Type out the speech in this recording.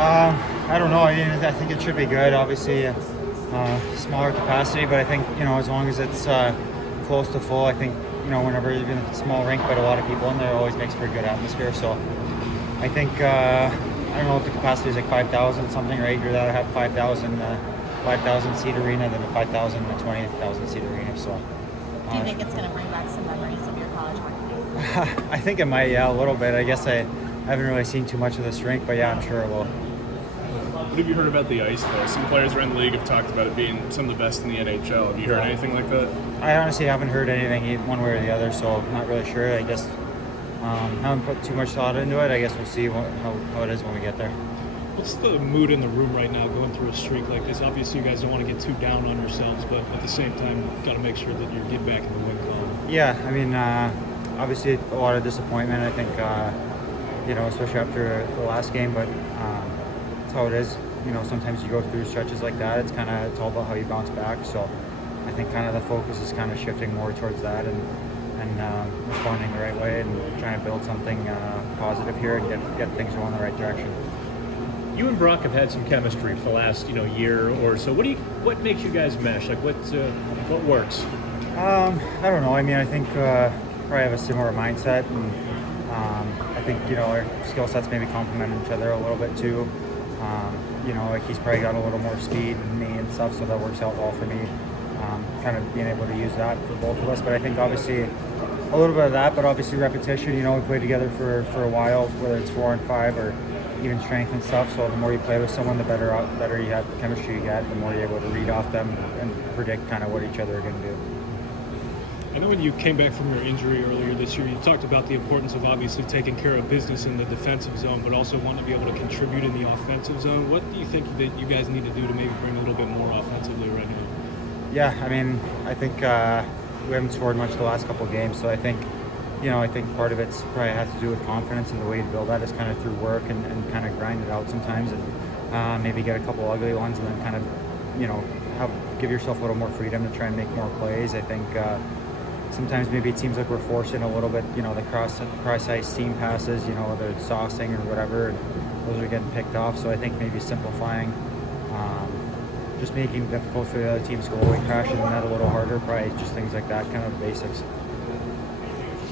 I don't know. I mean, I think it should be good. Obviously, smaller capacity, but I think as long as it's close to full, I think whenever even if it's a small rink, but a lot of people in there, it always makes for a good atmosphere. So I think I don't know if the capacity is like 5,000 something, right? You'd rather have 5,000 seat arena than a 5,000 and 20,000 seat arena. So. Do you think it's going to bring back some memories of your college hockey days? I think it might, yeah, a little bit. I guess I haven't really seen too much of this rink, but yeah, I'm sure it will. What have you heard about the ice, though? Some players around the league have talked about it being some of the best in the NHL. Have you heard anything like that? I honestly haven't heard anything one way or the other, so I'm not really sure. I guess haven't put too much thought into it. I guess we'll see how it is when we get there. What's the mood in the room right now going through a streak like this? Obviously, you guys don't want to get too down on yourselves, but at the same time, got to make sure that you get back in the win column. Yeah, I mean, obviously a lot of disappointment, I think, especially after the last game, but that's how it is. Sometimes you go through stretches like that. It's all about how you bounce back. So I think kind of the focus is kind of shifting more towards that and responding the right way and trying to build something positive here and get things going the right direction. You and Brock have had some chemistry for the last year or so. What makes you guys mesh? Like what works? I don't know. I mean, I think probably have a similar mindset, and I think our skill sets maybe complement each other a little bit too. Like he's probably got a little more speed than me and stuff, so that works out well for me. Kind of being able to use that for both of us. But I think obviously a little bit of that, but obviously repetition. We played together for a while, whether it's 4 and 5 or even strength and stuff. So the more you play with someone, the better you have chemistry you get, the more you're able to read off them and predict kind of what each other are going to do. I know when you came back from your injury earlier this year, you talked about the importance of obviously taking care of business in the defensive zone, but also wanting to be able to contribute in the offensive zone. What do you think that you guys need to do to maybe bring a little bit more offensively right now? Yeah, I mean, I think we haven't scored much the last couple of games, so I think part of it's probably has to do with confidence, and the way to build that is kind of through work and kind of grind it out sometimes, and maybe get a couple ugly ones, and then kind of give yourself a little more freedom to try and make more plays. I think sometimes maybe it seems like we're forcing a little bit, the cross ice seam passes, whether it's saucing or whatever, and those are getting picked off. So I think maybe simplifying, just making it difficult for the other team's goalie, crashing the net a little harder, probably just things like that, kind of basics.